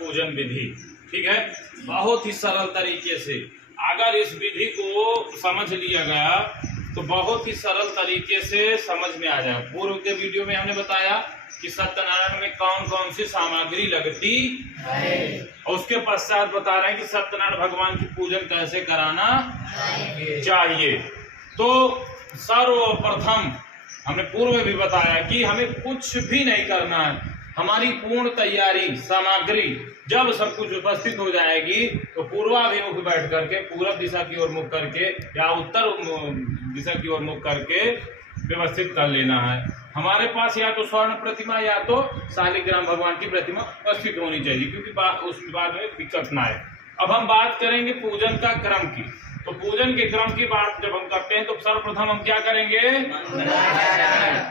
पूजन विधि। ठीक है, बहुत ही सरल तरीके से अगर इस विधि को समझ लिया गया तो बहुत ही सरल तरीके से समझ में आ जाए। पूर्व के वीडियो में हमने बताया कि सत्यनारायण में कौन कौन सी सामग्री लगती है, और उसके पश्चात बता रहे हैं कि सत्यनारायण भगवान की पूजन कैसे कराना चाहिए। तो सर्वप्रथम हमने पूर्व में भी बताया कि हमें कुछ भी नहीं करना है, हमारी पूर्ण तैयारी सामग्री जब सब कुछ उपस्थित हो जाएगी तो पूर्वाभिमुख बैठ करके, पूर्व दिशा की ओर मुख करके या उत्तर दिशा की ओर मुख करके व्यवस्थित कर लेना है। हमारे पास या तो स्वर्ण प्रतिमा या तो शालिग्राम भगवान की प्रतिमा उपस्थित होनी चाहिए, क्योंकि उस बाद में दिक्कत ना आए। अब हम बात करेंगे पूजन का क्रम की। तो पूजन के क्रम की बात जब हम करते हैं तो सर्वप्रथम हम क्या करेंगे,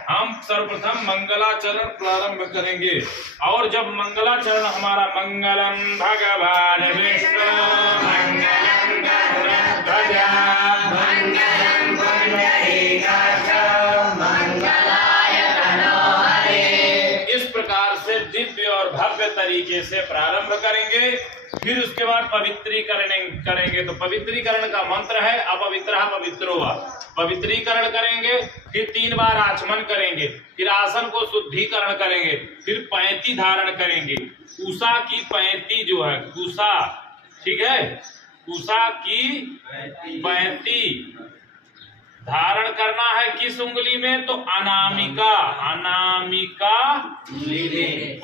हम सर्वप्रथम मंगलाचरण प्रारंभ करेंगे। और जब मंगलाचरण हमारा मंगलम भगवान विष्णु मंगलम गरुड़ध्वजा मंगलम पुंडरीकाक्ष मंगलाय तनोहरे, इस प्रकार से दिव्य और भव्य तरीके से प्रारंभ करेंगे। फिर उसके बाद पवित्रीकरण करेंगे। तो पवित्रीकरण का मंत्र है अपवित्रः पवित्रो वा। पवित्रीकरण करेंगे, फिर 3 बार आचमन करेंगे, फिर आसन को शुद्धिकरण करेंगे, फिर पैंती धारण करेंगे। कुशा की पैंती जो है कुशा, ठीक है, कुशा की पैंती धारण करना है। किस उंगली में, तो अनामिका, अनामिका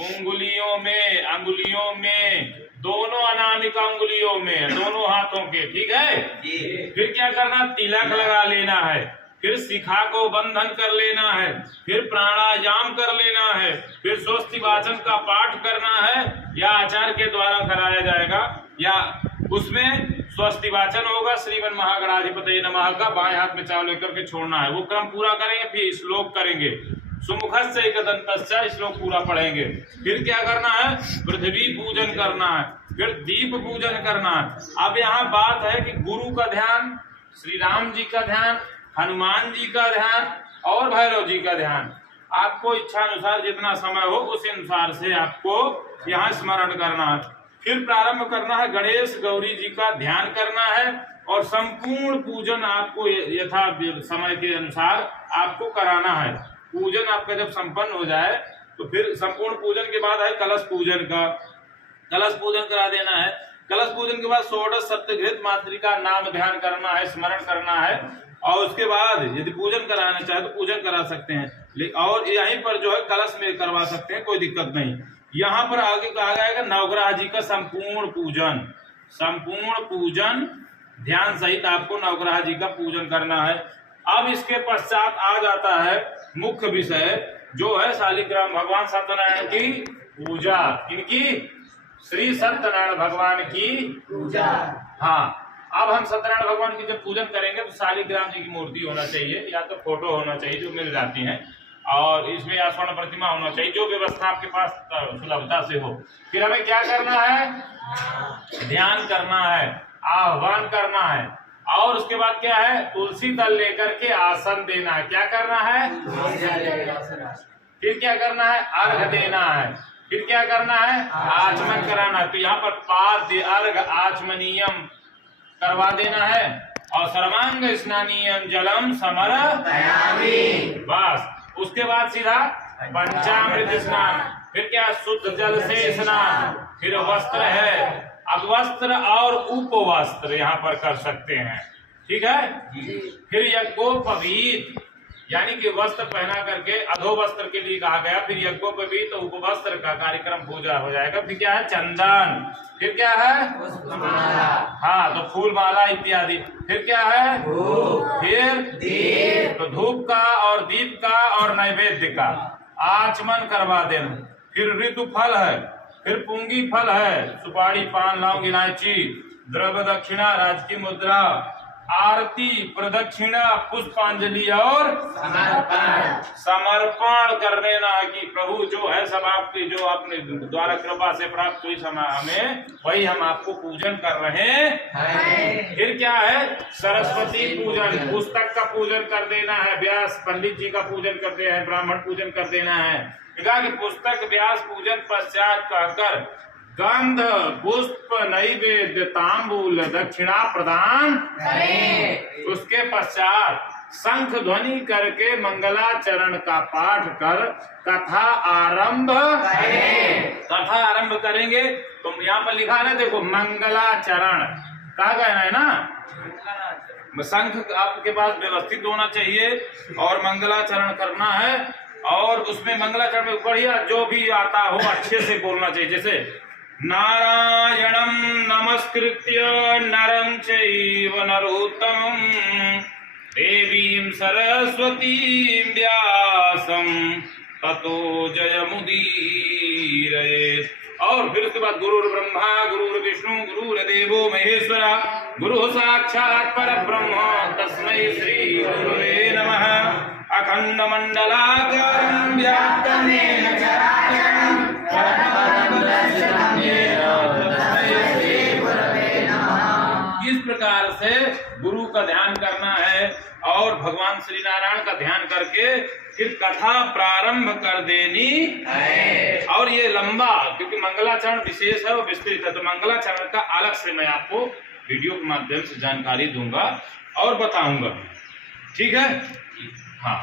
उंगलियों में, अंगुलियों में, दोनों अनामिका उंगलियों में, दोनों हाथों के। ठीक है, फिर क्या करना, तिलक लगा लेना है, फिर शिखा को बंधन कर लेना है, फिर प्राणायाम कर लेना है, फिर स्वस्ति वाचन का पाठ करना है, या आचार्य के द्वारा कराया जाएगा, या उसमें स्वस्ति वाचन होगा, श्रीमन महागणाधिपतये नमः का बाएं हाथ में चावल लेकर के छोड़ना है। वो क्रम पूरा करेंगे, फिर श्लोक करेंगे, सुमुखस्य एकदन्तस्य श्लोक पूरा पढ़ेंगे। फिर क्या करना है, पृथ्वी पूजन करना है, फिर दीप पूजन करना है। अब यहाँ बात है कि गुरु का ध्यान, श्री राम जी का ध्यान, हनुमान जी का ध्यान और भैरव जी का ध्यान, आपको इच्छा अनुसार जितना समय हो उस अनुसार से आपको यहाँ स्मरण करना है। फिर प्रारंभ करना है, गणेश गौरी जी का ध्यान करना है, और संपूर्ण पूजन आपको यथा समय के अनुसार आपको कराना है। पूजन आपका जब संपन्न हो जाए तो फिर संपूर्ण पूजन के बाद है कलश पूजन का, कलश पूजन करा देना है। कलश पूजन के बाद षोडश सप्तघृत मातृका नाम ध्यान करना है, स्मरण करना है, और उसके बाद यदि पूजन कराना चाहे तो पूजन करा सकते हैं, और यहीं पर जो है कलश में करवा सकते हैं, कोई दिक्कत नहीं। यहाँ पर आगे कहा जाएगा नवग्रह जी का संपूर्ण पूजन, संपूर्ण पूजन ध्यान सहित आपको नवग्रह जी का पूजन करना है। अब इसके पश्चात आ जाता है मुख्य विषय, जो है शालिग्राम भगवान सत्यनारायण की पूजा। इनकी श्री सत्यनारायण भगवान की पूजा। हाँ, अब हम सत्यनारायण भगवान की जब पूजन करेंगे तो शालिग्राम जी की मूर्ति होना चाहिए, या तो फोटो होना चाहिए जो मिल जाती है, और इसमें या स्वर्ण प्रतिमा होना चाहिए, जो व्यवस्था आपके पास सुलभता से हो। फिर हमें क्या करना है, ध्यान करना है, आह्वान करना है, और उसके बाद क्या है, तुलसी दल लेकर के आसन देना है। क्या करना है, फिर क्या करना है, अर्घ देना है, फिर क्या करना है, आचमन कराना है। तो यहाँ पर पाद्य अर्घ आचमनीयम करवा देना है, और सर्वांग स्नानीयम जलम समर्पयामि, बस। उसके बाद सीधा पंचामृत स्नान, फिर क्या, शुद्ध जल से स्नान, फिर वस्त्र है। अब वस्त्र और उपवस्त्र यहाँ पर कर सकते हैं, ठीक है। फिर यज्ञोपवीत, यानी कि वस्त्र पहना करके अधो वस्त्र के लिए कहा गया, फिर यज्ञोपवीत तो उपवस्त्र का कार्यक्रम पूजा हो जाएगा। फिर क्या है, चंदन, फिर क्या है, हाँ तो फूल माला इत्यादि, फिर क्या है, फिर दीप, तो धूप का और दीप का और नैवेद्य का आचमन करवा देना। फिर ऋतु फल है, फिर पुंगी फल है, सुपारी पान लौंग इलायची, द्रव्य दक्षिणा राजकीय मुद्रा, आरती प्रदक्षिणा पुष्पांजलि और समर्पण कर देना है कि प्रभु जो है सब आपके, जो आपने द्वारा कृपा से प्राप्त हुई समय हमें, वही हम आपको पूजन कर रहे हैं। फिर क्या है, सरस्वती पूजन, पुस्तक का पूजन कर देना है, व्यास पंडित जी का पूजन कर देना है, ब्राह्मण पूजन कर देना है। कि पुस्तक व्यास पूजन पश्चात कहकर गंध पुष्प नैवेद्य तांबूल दक्षिणा प्रदान करें। उसके पश्चात शंख ध्वनि करके मंगलाचरण का पाठ कर कथा आरंभ करें। कथा आरंभ करेंगे तो यहाँ पर लिखा है, देखो मंगलाचरण कहा गया है ना। शंख आपके पास व्यवस्थित होना चाहिए और मंगलाचरण करना है, और उसमें मंगलाचरण में बढ़िया जो भी आता हो अच्छे से बोलना चाहिए। जैसे नारायणं नमस्कृत्य नरं चैव नरोत्तमं देवीं सरस्वतीं व्यासं ततो जयमुदीरयेत्। और फिर उसके बाद गुरुर्ब्रह्मा गुरुर्विष्णु गुरुर्देवो महेश्वरा गुरु साक्षात् परब्रह्म तस्मै श्री गुरुवे नमः। अखंड मंडलाकारं व्याप्तं येन चराचरं इस प्रकार से गुरु का ध्यान करना है और भगवान श्री नारायण का ध्यान करके फिर कथा प्रारंभ कर देनी है। और ये लंबा, क्योंकि मंगलाचरण विशेष है और विस्तृत है, तो मंगलाचरण का अलग से मैं आपको वीडियो के माध्यम से जानकारी दूंगा और बताऊंगा। ठीक है, हाँ।